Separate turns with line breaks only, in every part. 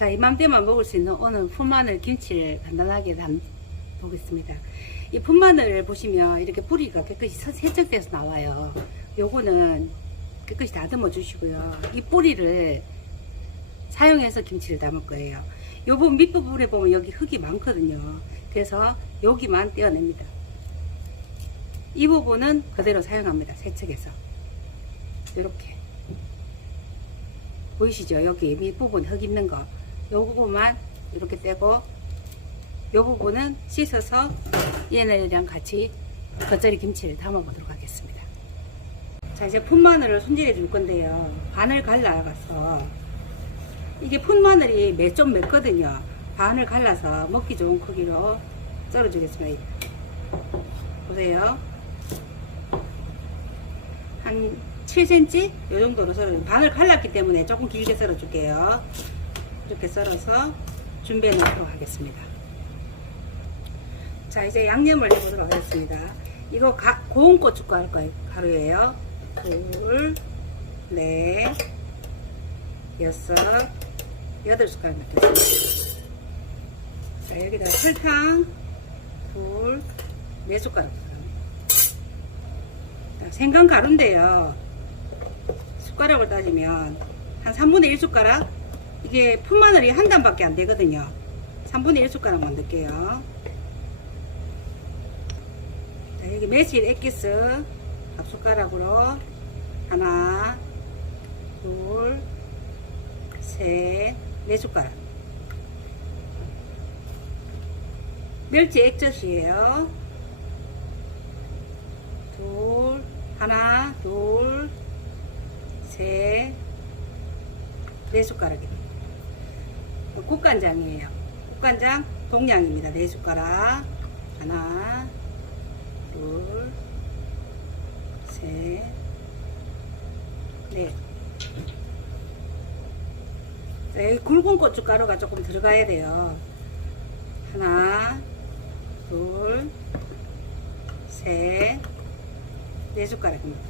자, 이맘때만 먹을 수 있는 오늘 풋마늘 김치를 간단하게 담 보겠습니다. 이 풋마늘을 보시면 이렇게 뿌리가 깨끗이 서- 세척돼서 나와요. 요거는 깨끗이 다듬어 주시고요. 이 뿌리를 사용해서 김치를 담을 거예요. 요 부분 밑부분에 보면 여기 흙이 많거든요. 그래서 여기만 떼어냅니다. 이 부분은 그대로 사용합니다. 세척해서. 이렇게. 보이시죠? 여기 밑부분 흙 있는 거. 요 부분만 이렇게 떼고, 요 부분은 씻어서 얘네랑 같이 겉절이 김치를 담아 보도록 하겠습니다. 자, 이제 풋마늘을 손질해 줄 건데요. 반을 갈라가서, 이게 풋마늘이 매, 좀 맵거든요. 반을 갈라서 먹기 좋은 크기로 썰어 주겠습니다. 보세요. 한 7cm? 이 정도로 썰어 반을 갈랐기 때문에 조금 길게 썰어 줄게요. 이렇게 썰어서 준비해 놓도록 하겠습니다. 자, 이제 양념을 해보도록 하겠습니다. 이거 가, 고운 고춧가루 가루예요. 둘, 넷, 여섯, 여덟 숟가락 넣겠습니다. 자, 여기다 설탕, 둘, 네 숟가락 생강 가루인데요. 숟가락을 따지면 한 3분의 1 숟가락? 이게 풋마늘이 한 단밖에 안 되거든요. 3분의 1 숟가락만 넣을게요. 자, 여기 매실 액기스 밥 숟가락으로 하나, 둘, 셋, 네 숟가락. 멸치 액젓이에요. 둘, 하나, 둘, 셋, 네 숟가락입니다. 국간장이에요. 국간장 동량입니다. 네 숟가락. 하나, 둘, 셋, 넷. 자, 여기 굵은 고춧가루가 조금 들어가야 돼요. 하나, 둘, 셋, 네 숟가락입니다.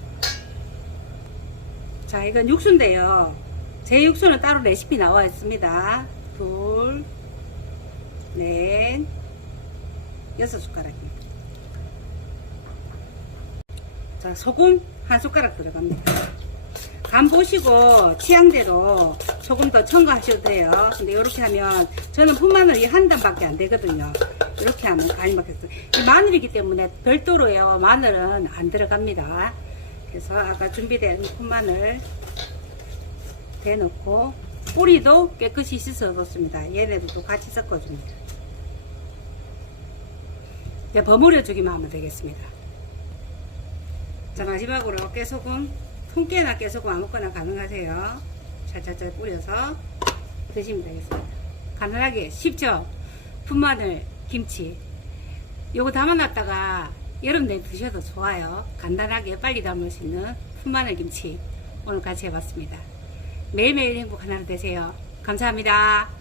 자, 이건 육수인데요. 제 육수는 따로 레시피 나와 있습니다. 둘, 넷, 여섯 숟가락입니다. 자, 소금 한 숟가락 들어갑니다. 간 보시고 취향대로 조금 더 첨가하셔도 돼요. 근데 이렇게 하면 저는 풋마늘이 한 단밖에 안 되거든요. 이렇게 하면 간이. 이 마늘이기 때문에 별도로요. 마늘은 안 들어갑니다. 그래서 아까 준비된 풋마늘 대놓고 뿌리도 깨끗이 씻어뒀습니다. 얘네들도 같이 섞어줍니다. 이제 버무려 주기만 하면 되겠습니다. 자 마지막으로 깨소금 통깨나 깨소금 아무거나 가능하세요. 살짝살 뿌려서 드시면 되겠습니다. 간단하게 쉽죠? 풋마늘 김치 요거 담아놨다가 여름 내 드셔도 좋아요. 간단하게 빨리 담을 수 있는 풋마늘 김치 오늘 같이 해봤습니다. 매일매일 행복한 하루 되세요. 감사합니다.